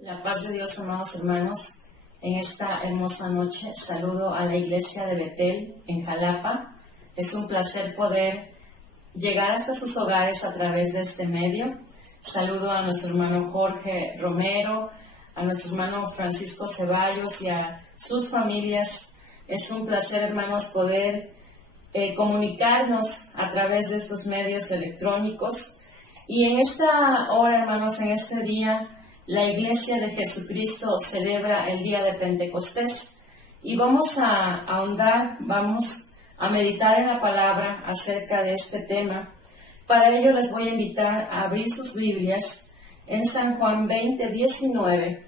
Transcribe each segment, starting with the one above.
La paz de Dios, amados hermanos, en esta hermosa noche saludo a la iglesia de Betel en Jalapa. Es un placer poder llegar hasta sus hogares a través de este medio. Saludo a nuestro hermano Jorge Romero, a nuestro hermano Francisco Ceballos y a sus familias. Es un placer, hermanos, poder comunicarnos a través de estos medios electrónicos. Y en esta hora, hermanos, en este día, la Iglesia de Jesucristo celebra el día de Pentecostés y vamos a ahondar, vamos a meditar en la palabra acerca de este tema. Para ello les voy a invitar a abrir sus Biblias en San Juan 20:19.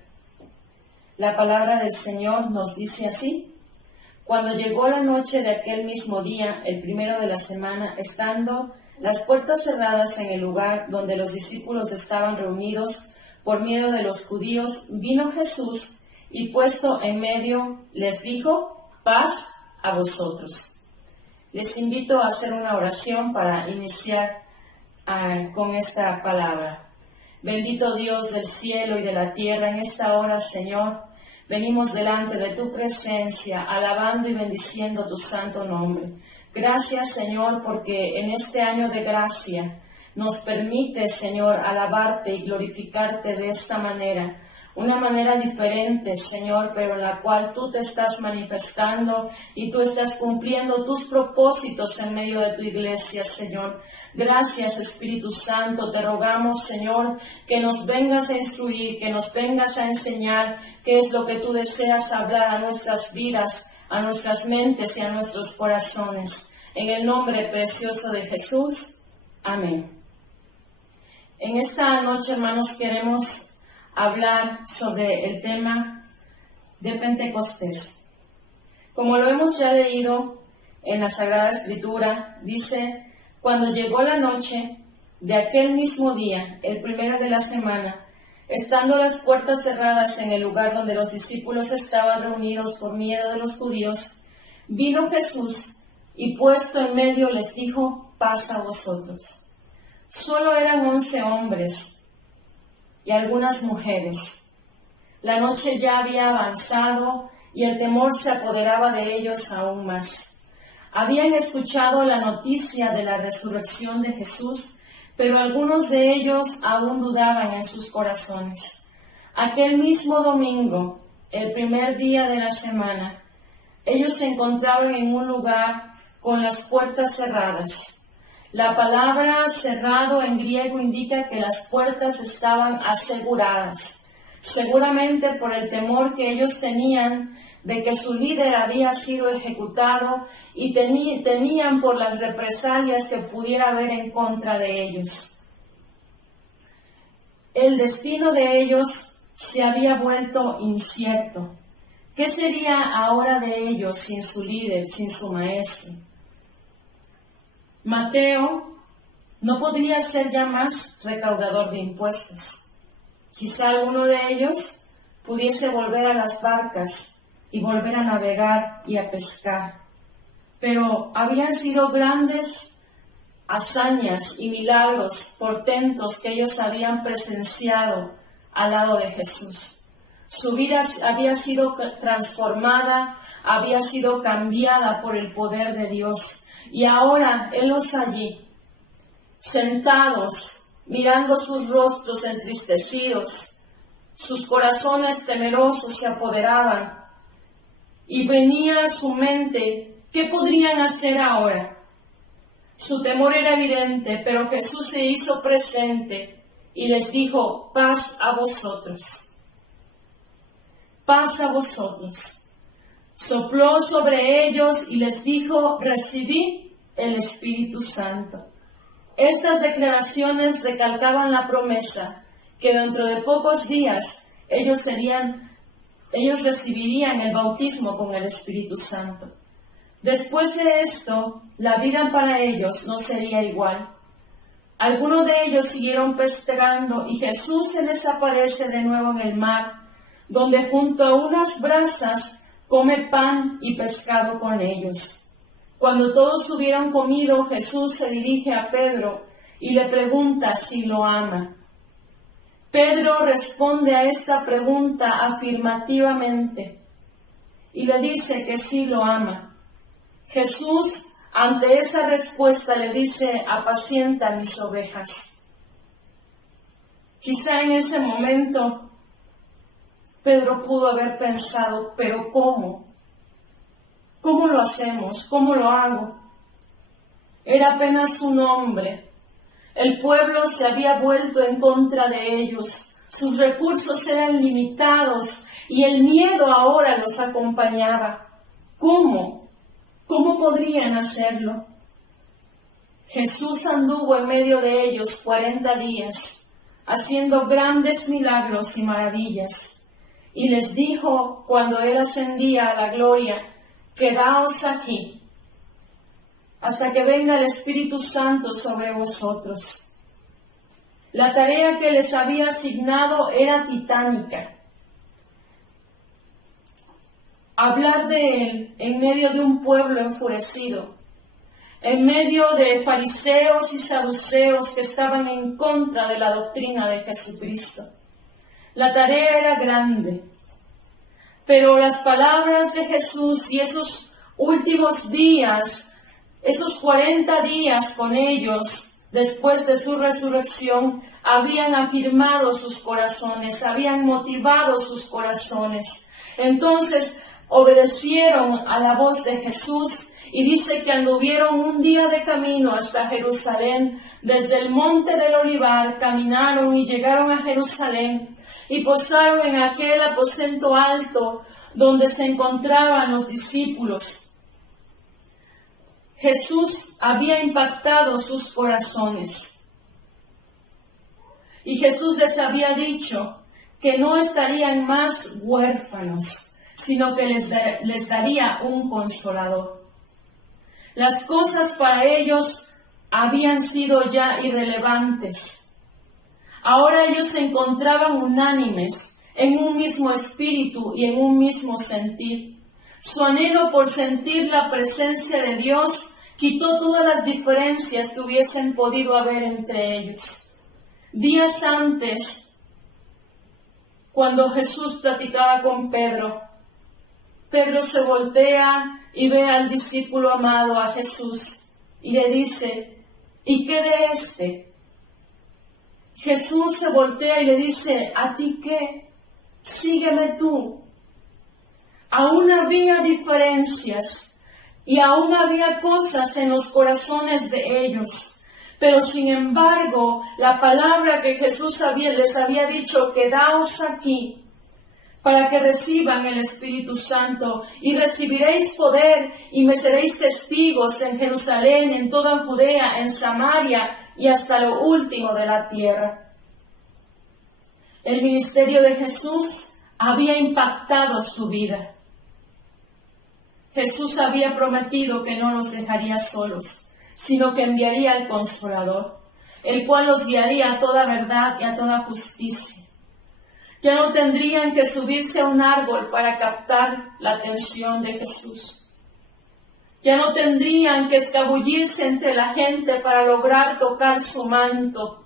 La palabra del Señor nos dice así: Cuando llegó la noche de aquel mismo día, el primero de la semana, estando las puertas cerradas en el lugar donde los discípulos estaban reunidos, por miedo de los judíos, vino Jesús y puesto en medio les dijo: paz a vosotros. Les invito a hacer una oración para iniciar con esta palabra. Bendito Dios del cielo y de la tierra, en esta hora, Señor, venimos delante de tu presencia, alabando y bendiciendo tu santo nombre. Gracias, Señor, porque en este año de gracia nos permite, Señor, alabarte y glorificarte de esta manera, una manera diferente, Señor, pero en la cual tú te estás manifestando y tú estás cumpliendo tus propósitos en medio de tu iglesia, Señor. Gracias, Espíritu Santo, te rogamos, Señor, que nos vengas a instruir, que nos vengas a enseñar qué es lo que tú deseas hablar a nuestras vidas, a nuestras mentes y a nuestros corazones. En el nombre precioso de Jesús. Amén. En esta noche, hermanos, queremos hablar sobre el tema de Pentecostés. Como lo hemos ya leído en la Sagrada Escritura, dice: cuando llegó la noche de aquel mismo día, el primero de la semana, estando las puertas cerradas en el lugar donde los discípulos estaban reunidos por miedo de los judíos, vino Jesús y puesto en medio les dijo: paz a vosotros. Solo eran 11 hombres y algunas mujeres. La noche ya había avanzado y el temor se apoderaba de ellos aún más. Habían escuchado la noticia de la resurrección de Jesús, pero algunos de ellos aún dudaban en sus corazones. Aquel mismo domingo, el primer día de la semana, ellos se encontraban en un lugar con las puertas cerradas. La palabra cerrado en griego indica que las puertas estaban aseguradas, seguramente por el temor que ellos tenían de que su líder había sido ejecutado y temían por las represalias que pudiera haber en contra de ellos. El destino de ellos se había vuelto incierto. ¿Qué sería ahora de ellos sin su líder, sin su maestro? Mateo no podría ser ya más recaudador de impuestos. Quizá alguno de ellos pudiese volver a las barcas y volver a navegar y a pescar. Pero habían sido grandes hazañas y milagros, portentos que ellos habían presenciado al lado de Jesús. Su vida había sido transformada, había sido cambiada por el poder de Dios. Y ahora, helos allí, sentados, mirando sus rostros entristecidos, sus corazones temerosos se apoderaban, y venía a su mente, ¿qué podrían hacer ahora? Su temor era evidente, pero Jesús se hizo presente y les dijo: paz a vosotros. Paz a vosotros. Sopló sobre ellos y les dijo: recibid el Espíritu Santo. Estas declaraciones recalcaban la promesa que dentro de pocos días ellos recibirían el bautismo con el Espíritu Santo. Después de esto, la vida para ellos no sería igual. Algunos de ellos siguieron pescando y Jesús se les aparece de nuevo en el mar, donde junto a unas brasas come pan y pescado con ellos. Cuando todos hubieron comido, Jesús se dirige a Pedro y le pregunta si lo ama. Pedro responde a esta pregunta afirmativamente y le dice que sí lo ama. Jesús, ante esa respuesta, le dice: apacienta mis ovejas. Quizá en ese momento Pedro pudo haber pensado: ¿pero cómo? ¿Cómo lo hacemos? ¿Cómo lo hago? Era apenas un hombre. El pueblo se había vuelto en contra de ellos. Sus recursos eran limitados y el miedo ahora los acompañaba. ¿Cómo? ¿Cómo podrían hacerlo? Jesús anduvo en medio de ellos 40 días, haciendo grandes milagros y maravillas. Y les dijo, cuando Él ascendía a la gloria: quedaos aquí, hasta que venga el Espíritu Santo sobre vosotros. La tarea que les había asignado era titánica. Hablar de Él en medio de un pueblo enfurecido, en medio de fariseos y saduceos que estaban en contra de la doctrina de Jesucristo. La tarea era grande, pero las palabras de Jesús y esos últimos días, esos 40 días con ellos, después de su resurrección, habían afirmado sus corazones, habían motivado sus corazones. Entonces obedecieron a la voz de Jesús y dice que anduvieron un día de camino hasta Jerusalén. Desde el monte del Olivar caminaron y llegaron a Jerusalén y posaron en aquel aposento alto donde se encontraban los discípulos. Jesús había impactado sus corazones y Jesús les había dicho que no estarían más huérfanos, sino que les daría un consolador. Las cosas para ellos habían sido ya irrelevantes. Ahora ellos se encontraban unánimes, en un mismo espíritu y en un mismo sentir. Su anhelo por sentir la presencia de Dios quitó todas las diferencias que hubiesen podido haber entre ellos. Días antes, cuando Jesús platicaba con Pedro, Pedro se voltea y ve al discípulo amado, a Jesús, y le dice: ¿y qué de este? Jesús se voltea y le dice: ¿a ti qué? Sígueme tú. Aún había diferencias y aún había cosas en los corazones de ellos, pero sin embargo, la palabra que Jesús les había dicho: quedaos aquí, para que reciban el Espíritu Santo, y recibiréis poder, y me seréis testigos en Jerusalén, en toda Judea, en Samaria, y hasta lo último de la tierra. El ministerio de Jesús había impactado su vida. Jesús había prometido que no los dejaría solos, sino que enviaría al Consolador, el cual los guiaría a toda verdad y a toda justicia. Ya no tendrían que subirse a un árbol para captar la atención de Jesús. Ya no tendrían que escabullirse entre la gente para lograr tocar su manto.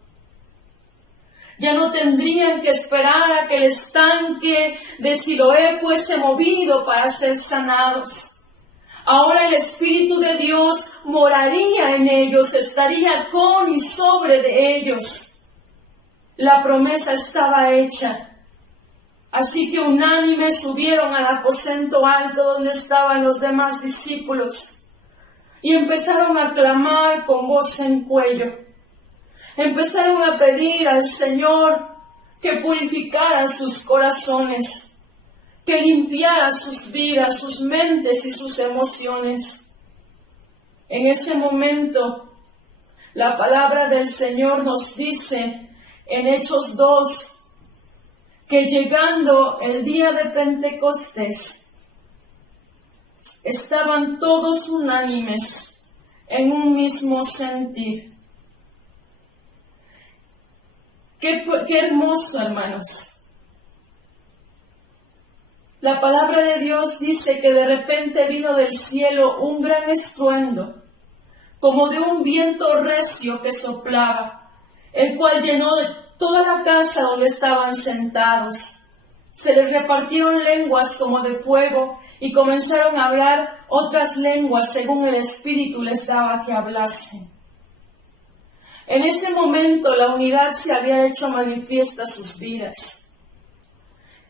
Ya no tendrían que esperar a que el estanque de Siloé fuese movido para ser sanados. Ahora el Espíritu de Dios moraría en ellos, estaría con y sobre de ellos. La promesa estaba hecha. Así que unánimes subieron al aposento alto donde estaban los demás discípulos y empezaron a clamar con voz en cuello. Empezaron a pedir al Señor que purificara sus corazones, que limpiara sus vidas, sus mentes y sus emociones. En ese momento, la palabra del Señor nos dice en Hechos 2, que llegando el día de Pentecostés, estaban todos unánimes en un mismo sentir. Qué hermoso, hermanos. La palabra de Dios dice que de repente vino del cielo un gran estruendo, como de un viento recio que soplaba, el cual llenó de toda la casa donde estaban sentados. Se les repartieron lenguas como de fuego y comenzaron a hablar otras lenguas según el Espíritu les daba que hablasen. En ese momento la unidad se había hecho manifiesta a sus vidas.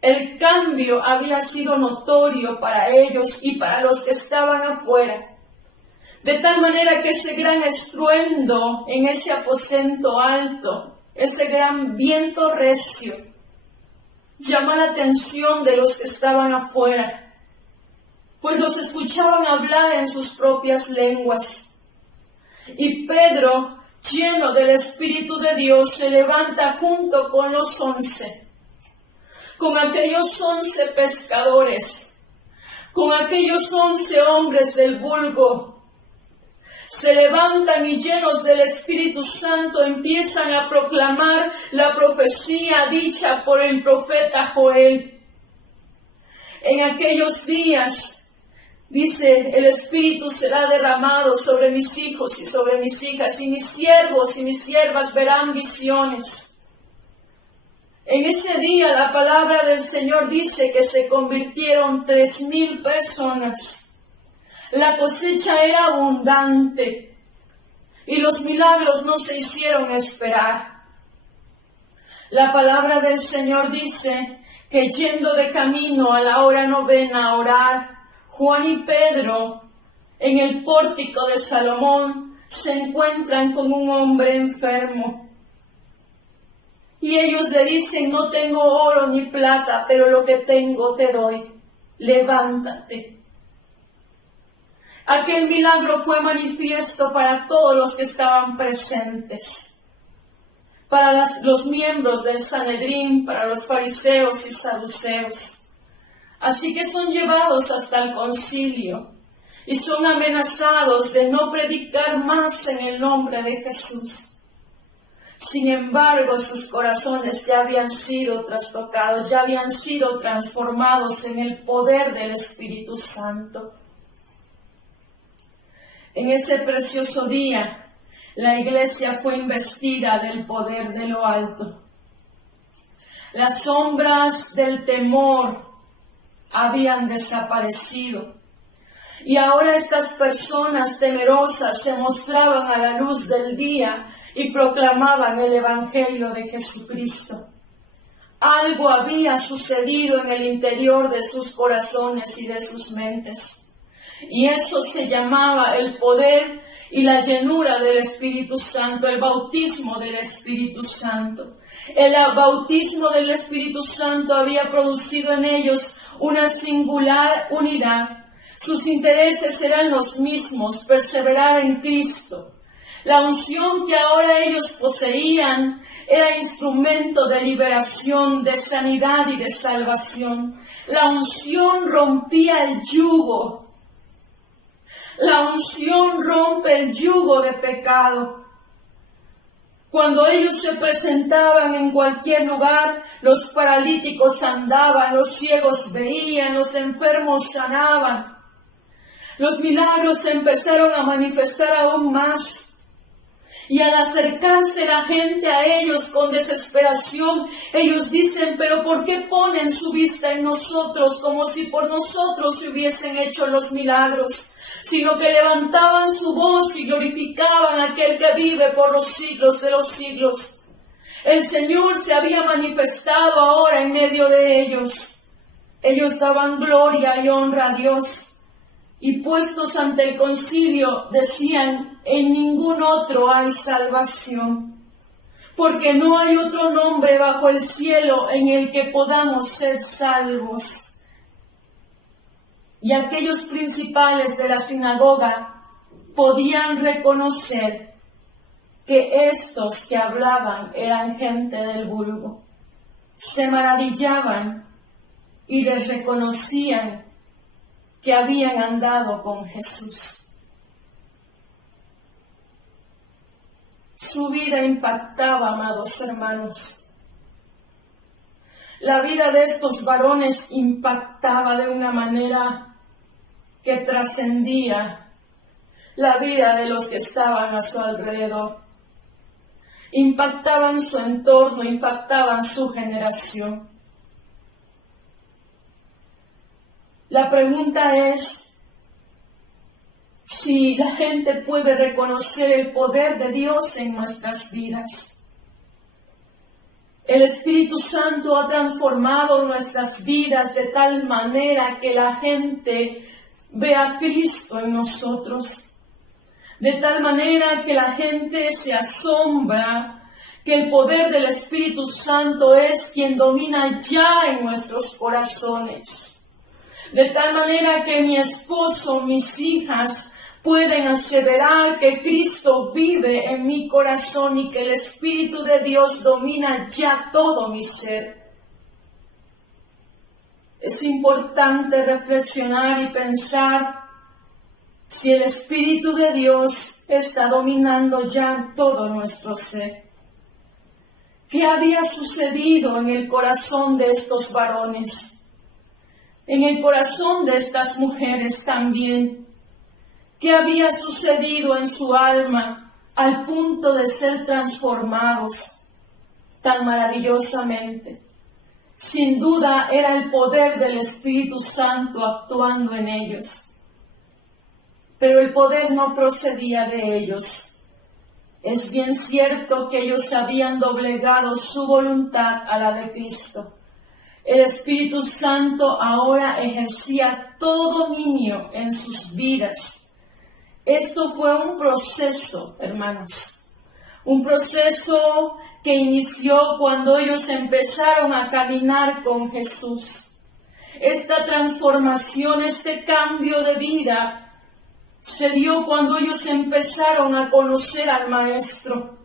El cambio había sido notorio para ellos y para los que estaban afuera, de tal manera que ese gran estruendo en ese aposento alto, ese gran viento recio, llama la atención de los que estaban afuera, pues los escuchaban hablar en sus propias lenguas. Y Pedro, lleno del Espíritu de Dios, se levanta junto con los 11, con aquellos 11 pescadores, con aquellos 11 hombres del vulgo. Se levantan y llenos del Espíritu Santo empiezan a proclamar la profecía dicha por el profeta Joel. En aquellos días, dice, el Espíritu será derramado sobre mis hijos y sobre mis hijas, y mis siervos y mis siervas verán visiones. En ese día la palabra del Señor dice que se convirtieron 3,000 personas. La cosecha era abundante y los milagros no se hicieron esperar. La palabra del Señor dice que yendo de camino a la hora 9 a orar, Juan y Pedro en el pórtico de Salomón se encuentran con un hombre enfermo. Y ellos le dicen: no tengo oro ni plata, pero lo que tengo te doy. Levántate. Aquel milagro fue manifiesto para todos los que estaban presentes, para los miembros del Sanedrín, para los fariseos y saduceos. Así que son llevados hasta el concilio y son amenazados de no predicar más en el nombre de Jesús. Sin embargo, sus corazones ya habían sido trastocados, ya habían sido transformados en el poder del Espíritu Santo. En ese precioso día, la iglesia fue investida del poder de lo alto. Las sombras del temor habían desaparecido. Y ahora estas personas temerosas se mostraban a la luz del día y proclamaban el Evangelio de Jesucristo. Algo había sucedido en el interior de sus corazones y de sus mentes. Y eso se llamaba el poder y la llenura del Espíritu Santo, el bautismo del Espíritu Santo. El bautismo del Espíritu Santo había producido en ellos una singular unidad. Sus intereses eran los mismos: perseverar en Cristo. La unción que ahora ellos poseían era instrumento de liberación, de sanidad y de salvación. La unción rompía el yugo. La unción rompe el yugo de pecado. Cuando ellos se presentaban en cualquier lugar, los paralíticos andaban, los ciegos veían, los enfermos sanaban. Los milagros se empezaron a manifestar aún más. Y al acercarse la gente a ellos con desesperación, ellos dicen: pero ¿por qué ponen su vista en nosotros como si por nosotros se hubiesen hecho los milagros? Sino que levantaban su voz y glorificaban a aquel que vive por los siglos de los siglos. El Señor se había manifestado ahora en medio de ellos. Ellos daban gloria y honra a Dios. Y puestos ante el concilio decían: en ningún otro hay salvación, porque no hay otro nombre bajo el cielo en el que podamos ser salvos. Y aquellos principales de la sinagoga podían reconocer que estos que hablaban eran gente del vulgo. Se maravillaban y les reconocían que habían andado con Jesús. Su vida impactaba, amados hermanos. La vida de estos varones impactaba de una manera que trascendía la vida de los que estaban a su alrededor. impactaban su entorno, impactaban su generación. La pregunta es si la gente puede reconocer el poder de Dios en nuestras vidas. El Espíritu Santo ha transformado nuestras vidas de tal manera que la gente ve a Cristo en nosotros. De tal manera que la gente se asombra que el poder del Espíritu Santo es quien domina ya en nuestros corazones. De tal manera que mi esposo, mis hijas, pueden aseverar que Cristo vive en mi corazón y que el Espíritu de Dios domina ya todo mi ser. Es importante reflexionar y pensar si el Espíritu de Dios está dominando ya todo nuestro ser. ¿Qué había sucedido en el corazón de estos varones? En el corazón de estas mujeres también. ¿Qué había sucedido en su alma al punto de ser transformados tan maravillosamente? Sin duda era el poder del Espíritu Santo actuando en ellos. Pero el poder no procedía de ellos. Es bien cierto que ellos habían doblegado su voluntad a la de Cristo. El Espíritu Santo ahora ejercía todo dominio en sus vidas. Esto fue un proceso, hermanos. Un proceso que inició cuando ellos empezaron a caminar con Jesús. Esta transformación, este cambio de vida, se dio cuando ellos empezaron a conocer al Maestro.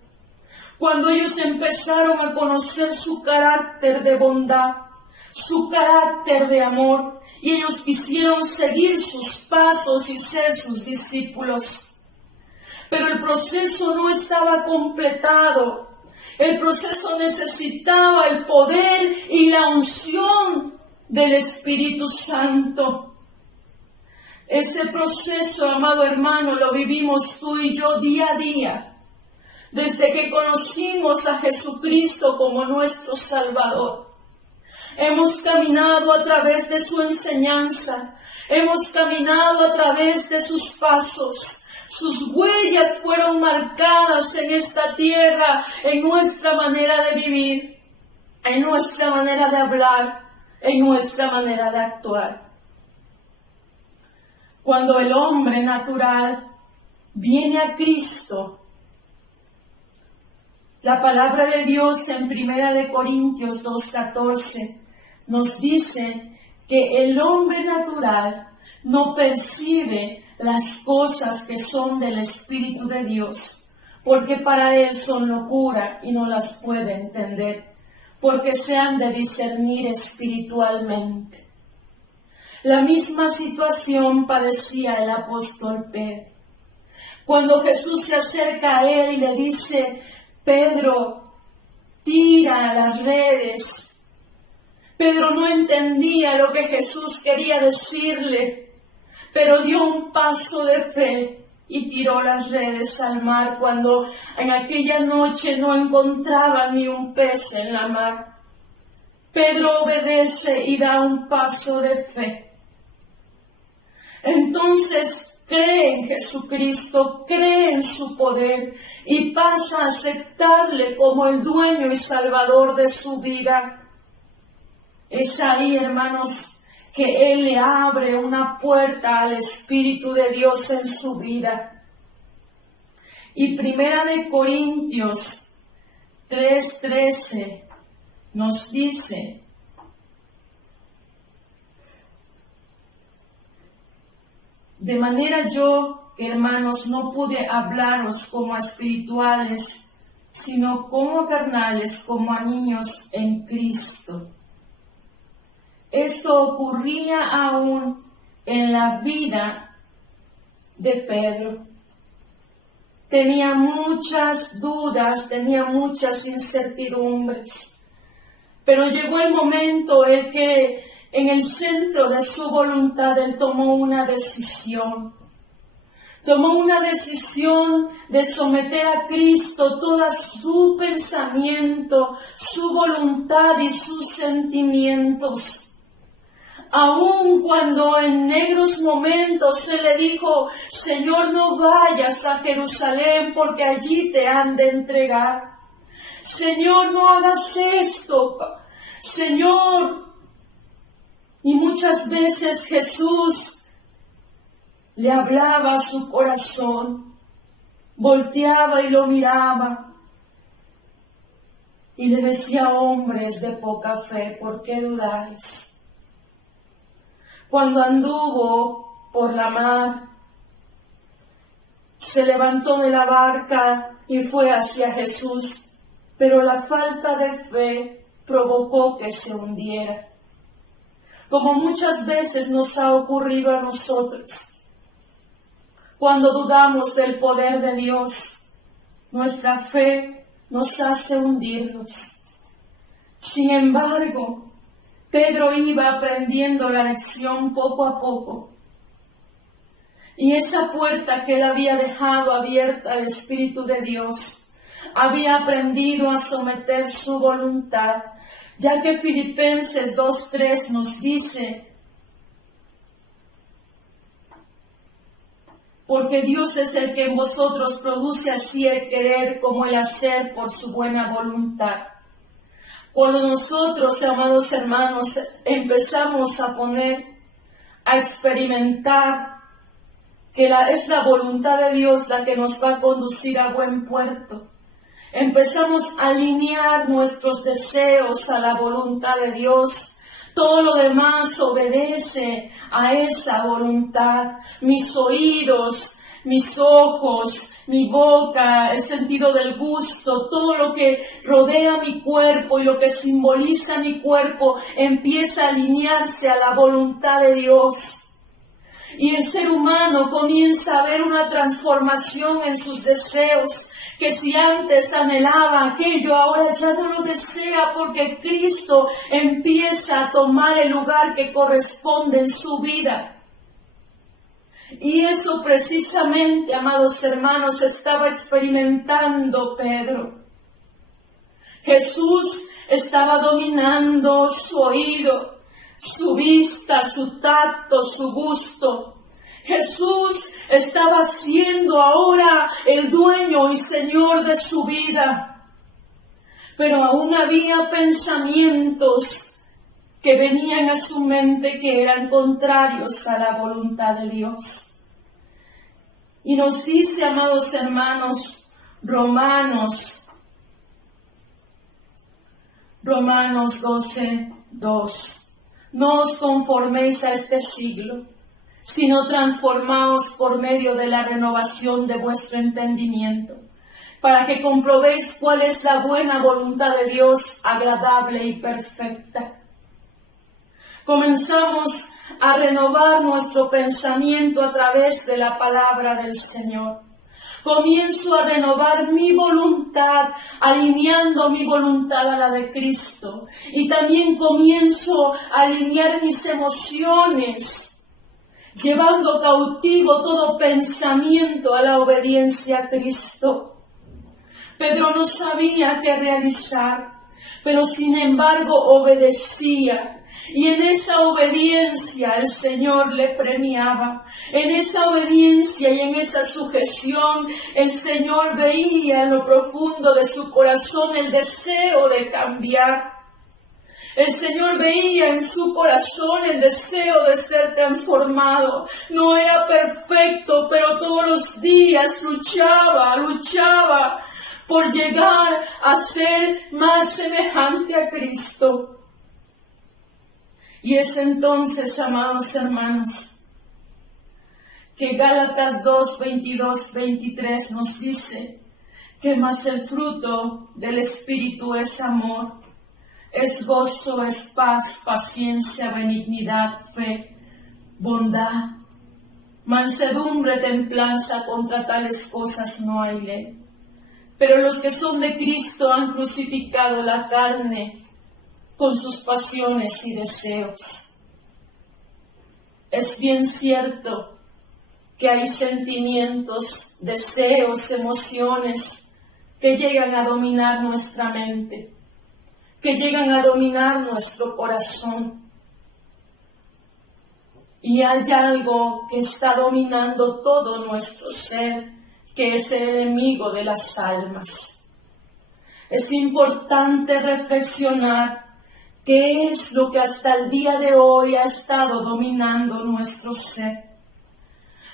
Cuando ellos empezaron a conocer su carácter de bondad, su carácter de amor, y ellos quisieron seguir sus pasos y ser sus discípulos. Pero el proceso no estaba completado. El proceso necesitaba el poder y la unción del Espíritu Santo. Ese proceso, amado hermano, lo vivimos tú y yo día a día, desde que conocimos a Jesucristo como nuestro Salvador. Hemos caminado a través de su enseñanza, hemos caminado a través de sus pasos. Sus huellas fueron marcadas en esta tierra, en nuestra manera de vivir, en nuestra manera de hablar, en nuestra manera de actuar. Cuando el hombre natural viene a Cristo, la palabra de Dios en 1 Corintios 2:14 nos dice que el hombre natural no percibe las cosas que son del Espíritu de Dios, porque para él son locura y no las puede entender, porque se han de discernir espiritualmente. La misma situación padecía el apóstol Pedro. Cuando Jesús se acerca a él y le dice: Pedro, tira las redes. Pedro no entendía lo que Jesús quería decirle, pero dio un paso de fe y tiró las redes al mar cuando en aquella noche no encontraba ni un pez en la mar. Pedro obedece y da un paso de fe. Entonces cree en Jesucristo, cree en su poder y pasa a aceptarle como el dueño y salvador de su vida. Es ahí, hermanos, que Él le abre una puerta al Espíritu de Dios en su vida. Y 1 Corintios 3:13 nos dice: de manera yo, hermanos, no pude hablaros como a espirituales, sino como a carnales, como a niños en Cristo. Esto ocurría aún en la vida de Pedro. Tenía muchas dudas, tenía muchas incertidumbres, pero llegó el momento en que en el centro de su voluntad él tomó una decisión. tomó una decisión de someter a Cristo todo su pensamiento, su voluntad y sus sentimientos. Aun cuando en negros momentos se le dijo, Señor, no vayas a Jerusalén porque allí te han de entregar. Señor, no hagas esto. Señor. Y muchas veces Jesús le hablaba a su corazón, volteaba y lo miraba y le decía, hombres de poca fe, ¿por qué dudáis? Cuando anduvo por la mar, se levantó de la barca y fue hacia Jesús, pero la falta de fe provocó que se hundiera, como muchas veces nos ha ocurrido a nosotros. Cuando dudamos del poder de Dios, nuestra fe nos hace hundirnos. Sin embargo, Pedro iba aprendiendo la lección poco a poco. Y esa puerta que él había dejado abierta al Espíritu de Dios, había aprendido a someter su voluntad, ya que Filipenses 2:3 nos dice, porque Dios es el que en vosotros produce así el querer como el hacer por su buena voluntad. Cuando nosotros, amados hermanos, empezamos a experimentar que es la voluntad de Dios la que nos va a conducir a buen puerto, empezamos a alinear nuestros deseos a la voluntad de Dios, todo lo demás obedece a esa voluntad. Mis oídos, mis ojos, mi boca, el sentido del gusto, todo lo que rodea mi cuerpo y lo que simboliza mi cuerpo empieza a alinearse a la voluntad de Dios. Y el ser humano comienza a ver una transformación en sus deseos, que si antes anhelaba aquello, ahora ya no lo desea, porque Cristo empieza a tomar el lugar que corresponde en su vida. Y eso precisamente, amados hermanos, estaba experimentando Pedro. Jesús estaba dominando su oído, su vista, su tacto, su gusto. Jesús estaba siendo ahora el dueño y señor de su vida. Pero aún había pensamientos que venían a su mente que eran contrarios a la voluntad de Dios. Y nos dice, amados hermanos, Romanos 12:2, no os conforméis a este siglo, sino transformaos por medio de la renovación de vuestro entendimiento, para que comprobéis cuál es la buena voluntad de Dios, agradable y perfecta. Comenzamos a renovar nuestro pensamiento a través de la palabra del Señor. Comienzo a renovar mi voluntad, alineando mi voluntad a la de Cristo. Y también comienzo a alinear mis emociones, llevando cautivo todo pensamiento a la obediencia a Cristo. Pedro no sabía qué realizar, pero sin embargo obedecía. Y en esa obediencia el Señor le premiaba. En esa obediencia y en esa sujeción el Señor veía en lo profundo de su corazón el deseo de cambiar. El Señor veía en su corazón el deseo de ser transformado. No era perfecto, pero todos los días luchaba por llegar a ser más semejante a Cristo. Y es entonces, amados hermanos, que Gálatas 2:22-23 nos dice que más el fruto del Espíritu es amor, es gozo, es paz, paciencia, benignidad, fe, bondad, mansedumbre, templanza. Contra tales cosas no hay ley. Pero los que son de Cristo han crucificado la carne con sus pasiones y deseos. Es bien cierto que hay sentimientos, deseos, emociones que llegan a dominar nuestra mente, que llegan a dominar nuestro corazón. Y hay algo que está dominando todo nuestro ser, que es el enemigo de las almas. Es importante reflexionar qué es lo que hasta el día de hoy ha estado dominando nuestro ser.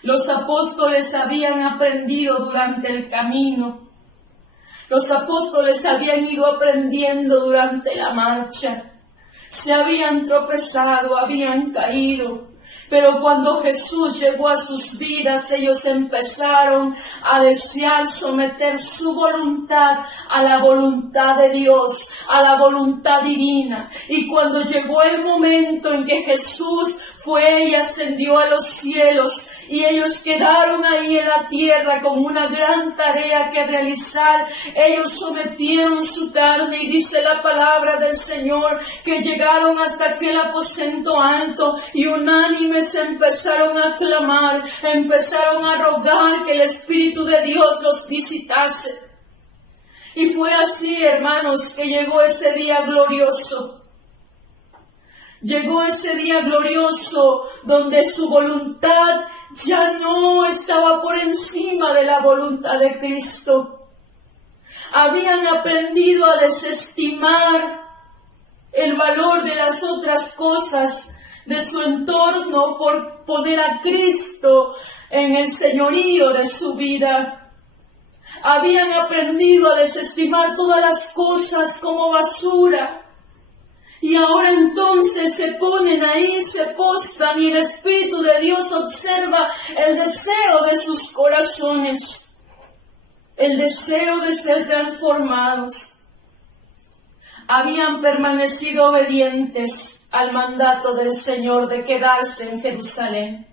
Los apóstoles habían aprendido durante el camino. Los apóstoles habían ido aprendiendo durante la marcha. Se habían tropezado, habían caído. Pero cuando Jesús llegó a sus vidas, ellos empezaron a desear someter su voluntad a la voluntad de Dios, a la voluntad divina. Y cuando llegó el momento en que Jesús fue y ascendió a los cielos, y ellos quedaron ahí en la tierra con una gran tarea que realizar, ellos sometieron su carne, y dice la palabra del Señor que llegaron hasta aquel aposento alto y unánimes empezaron a clamar, empezaron a rogar que el Espíritu de Dios los visitase. Y fue así, hermanos, que llegó ese día glorioso. Llegó ese día glorioso donde su voluntad ya no estaba por encima de la voluntad de Cristo. Habían aprendido a desestimar el valor de las otras cosas de su entorno por poner a Cristo en el señorío de su vida. Habían aprendido a desestimar todas las cosas como basura. Y ahora entonces se ponen ahí, se postran, y el Espíritu de Dios observa el deseo de sus corazones, el deseo de ser transformados. Habían permanecido obedientes al mandato del Señor de quedarse en Jerusalén,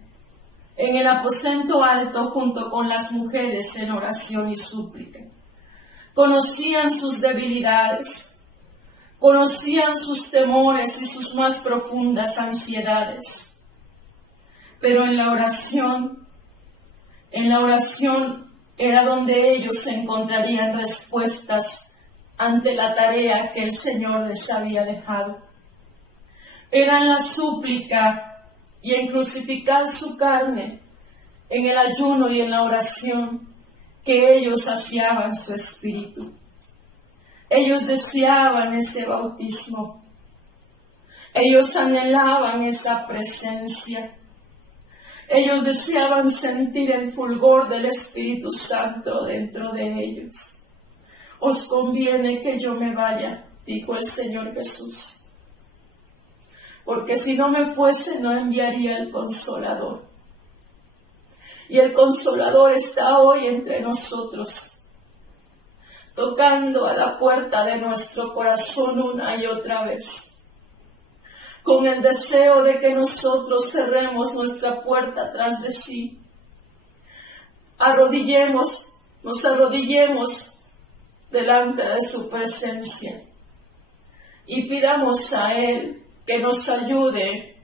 en el aposento alto junto con las mujeres en oración y súplica. Conocían sus debilidades. Conocían sus temores y sus más profundas ansiedades. Pero en la oración era donde ellos encontrarían respuestas ante la tarea que el Señor les había dejado. Era en la súplica y en crucificar su carne, en el ayuno y en la oración, que ellos saciaban su espíritu. Ellos deseaban ese bautismo. Ellos anhelaban esa presencia. Ellos deseaban sentir el fulgor del Espíritu Santo dentro de ellos. Os conviene que yo me vaya, dijo el Señor Jesús, porque si no me fuese no enviaría el Consolador. Y el Consolador está hoy entre nosotros, tocando a la puerta de nuestro corazón una y otra vez, con el deseo de que nosotros cerremos nuestra puerta tras de sí. Nos arrodillemos delante de su presencia y pidamos a Él que nos ayude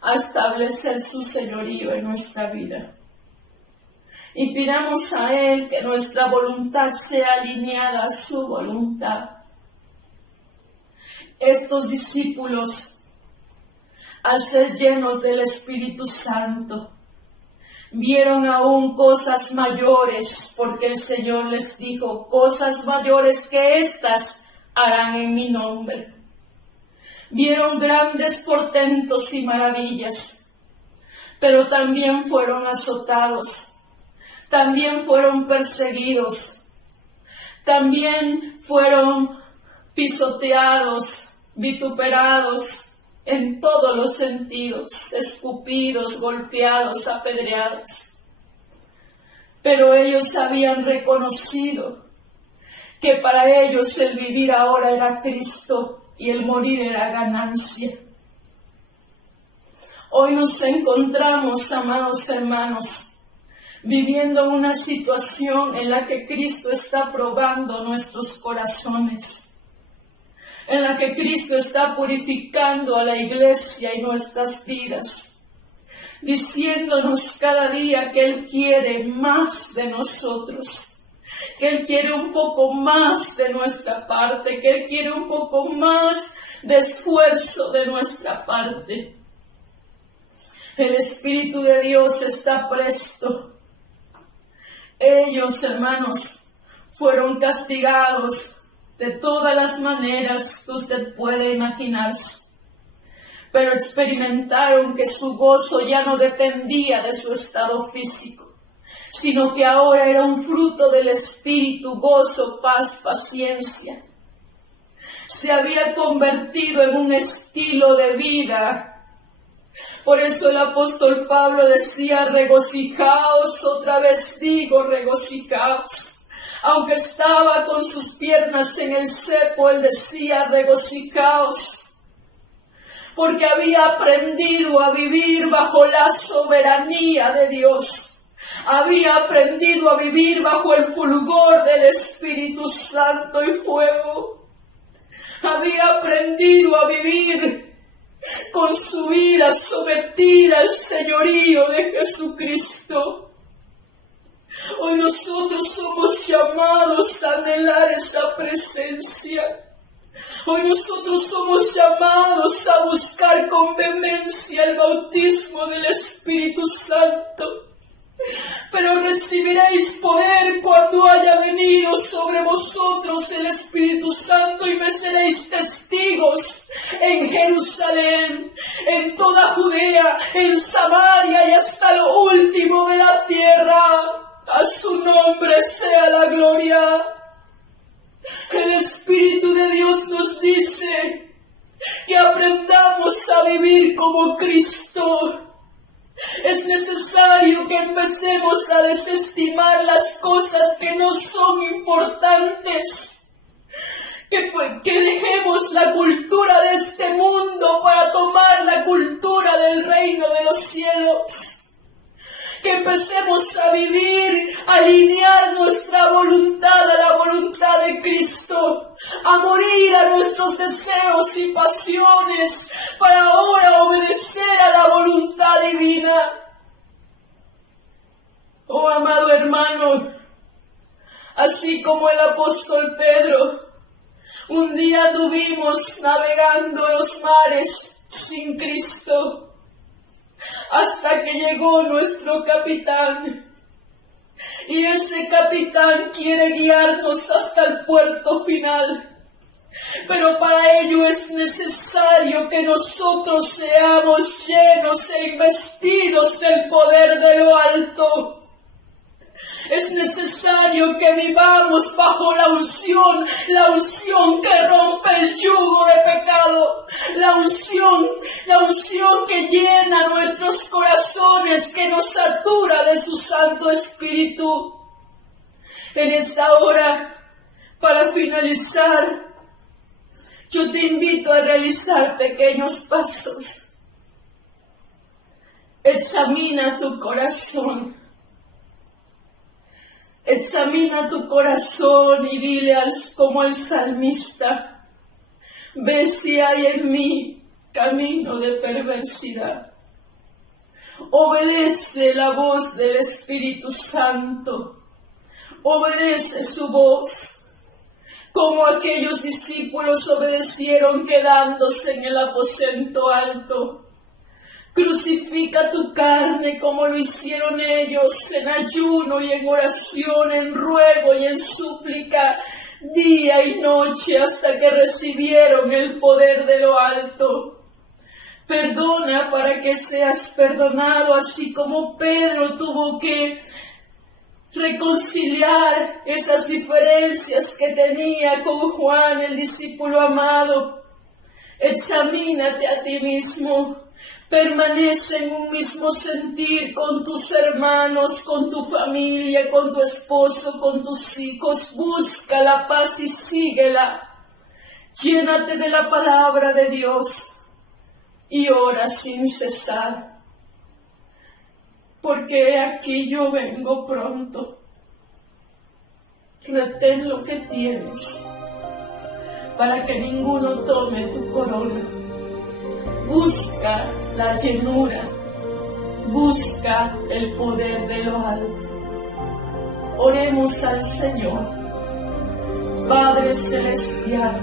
a establecer su señorío en nuestra vida. Y pidamos a Él que nuestra voluntad sea alineada a su voluntad. Estos discípulos, al ser llenos del Espíritu Santo, vieron aún cosas mayores, porque el Señor les dijo: cosas mayores que estas harán en mi nombre. Vieron grandes portentos y maravillas, pero también fueron azotados. También fueron perseguidos, también fueron pisoteados, vituperados en todos los sentidos, escupidos, golpeados, apedreados. Pero ellos habían reconocido que para ellos el vivir ahora era Cristo y el morir era ganancia. Hoy nos encontramos, amados hermanos, viviendo una situación en la que Cristo está probando nuestros corazones, en la que Cristo está purificando a la iglesia y nuestras vidas. diciéndonos cada día que Él quiere más de nosotros, que Él quiere un poco más de nuestra parte, que Él quiere un poco más de esfuerzo de nuestra parte. El Espíritu de Dios está presto. Ellos, hermanos, fueron castigados de todas las maneras que usted puede imaginarse, pero experimentaron que su gozo ya no dependía de su estado físico, sino que ahora era un fruto del Espíritu: gozo, paz, paciencia. Se había convertido en un estilo de vida. Por eso el apóstol Pablo decía: regocijaos, otra vez digo, regocijaos. Aunque estaba con sus piernas en el cepo, él decía: regocijaos, porque había aprendido a vivir bajo la soberanía de Dios. Había aprendido a vivir bajo el fulgor del Espíritu Santo y fuego. Había aprendido a vivir con su vida sometida al señorío de Jesucristo. Hoy nosotros somos llamados a anhelar esa presencia. Hoy nosotros somos llamados a buscar con vehemencia el bautismo del Espíritu Santo. Pero recibiréis poder cuando haya venido sobre vosotros el Espíritu Santo, y me seréis testigos en Jerusalén, en toda Judea, en Samaria y hasta lo último de la tierra. A su nombre sea la gloria. El Espíritu de Dios nos dice que aprendamos a vivir como Cristo. Es necesario que empecemos a desestimar las cosas que no son importantes, que dejemos la cultura de este mundo para tomar la cultura del reino de los cielos. Que empecemos a vivir, a alinear nuestra voluntad a la voluntad de Cristo, a morir a nuestros deseos y pasiones para ahora obedecer a la voluntad divina. Oh amado hermano, así como el apóstol Pedro, un día anduvimos navegando los mares sin Cristo, hasta que llegó nuestro capitán, y ese capitán quiere guiarnos hasta el puerto final, pero para ello es necesario que nosotros seamos llenos e investidos del poder de lo alto. Es necesario que vivamos bajo la unción que rompe el yugo de pecado, la unción que llena nuestros corazones, que nos satura de su Santo Espíritu. En esta hora, para finalizar, yo te invito a realizar pequeños pasos. Examina tu corazón. Examina tu corazón y dile como el salmista: ve si hay en mí camino de perversidad. Obedece la voz del Espíritu Santo. Obedece su voz, como aquellos discípulos obedecieron quedándose en el aposento alto. Crucifica tu carne como lo hicieron ellos, en ayuno y en oración, en ruego y en súplica, día y noche, hasta que recibieron el poder de lo alto. Perdona para que seas perdonado, así como Pedro tuvo que reconciliar esas diferencias que tenía con Juan, el discípulo amado. Examínate a ti mismo. Permanece en un mismo sentir con tus hermanos, con tu familia, con tu esposo, con tus hijos. Busca la paz y síguela. Llénate de la palabra de Dios y ora sin cesar. Porque he aquí yo vengo pronto. Retén lo que tienes para que ninguno tome tu corona. Busca la llenura busca el poder de lo alto. Oremos al Señor. Padre Celestial,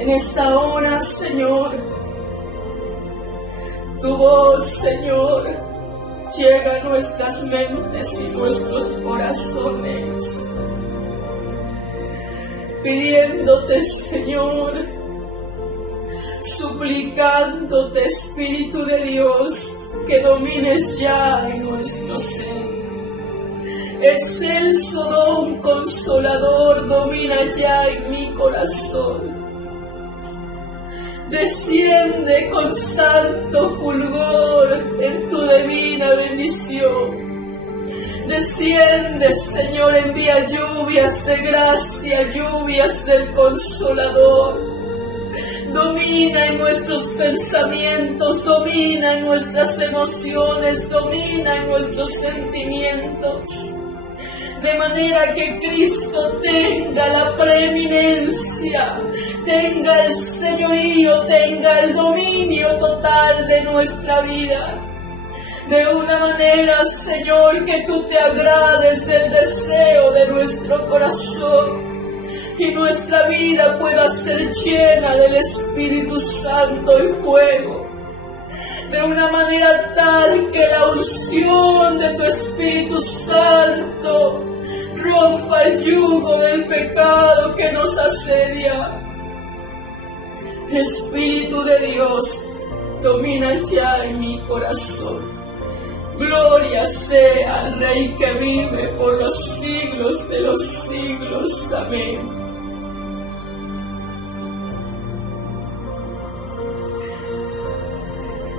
en esta hora, Señor, tu voz, Señor, llega a nuestras mentes y nuestros corazones, pidiéndote, Señor, suplicándote, Espíritu de Dios, que domines ya en nuestro ser. Excelso don consolador, domina ya en mi corazón. Desciende con santo fulgor en tu divina bendición. Desciende, Señor, envía lluvias de gracia, lluvias del Consolador. Domina en nuestros pensamientos, domina en nuestras emociones, domina en nuestros sentimientos. De manera que Cristo tenga la preeminencia, tenga el señorío, tenga el dominio total de nuestra vida. De una manera, Señor, que tú te agrades del deseo de nuestro corazón y nuestra vida pueda ser llena del Espíritu Santo y fuego. De una manera tal que la unción de tu Espíritu Santo rompa el yugo del pecado que nos asedia. Espíritu de Dios, domina ya en mi corazón. Gloria sea al Rey que vive por los siglos de los siglos. Amén.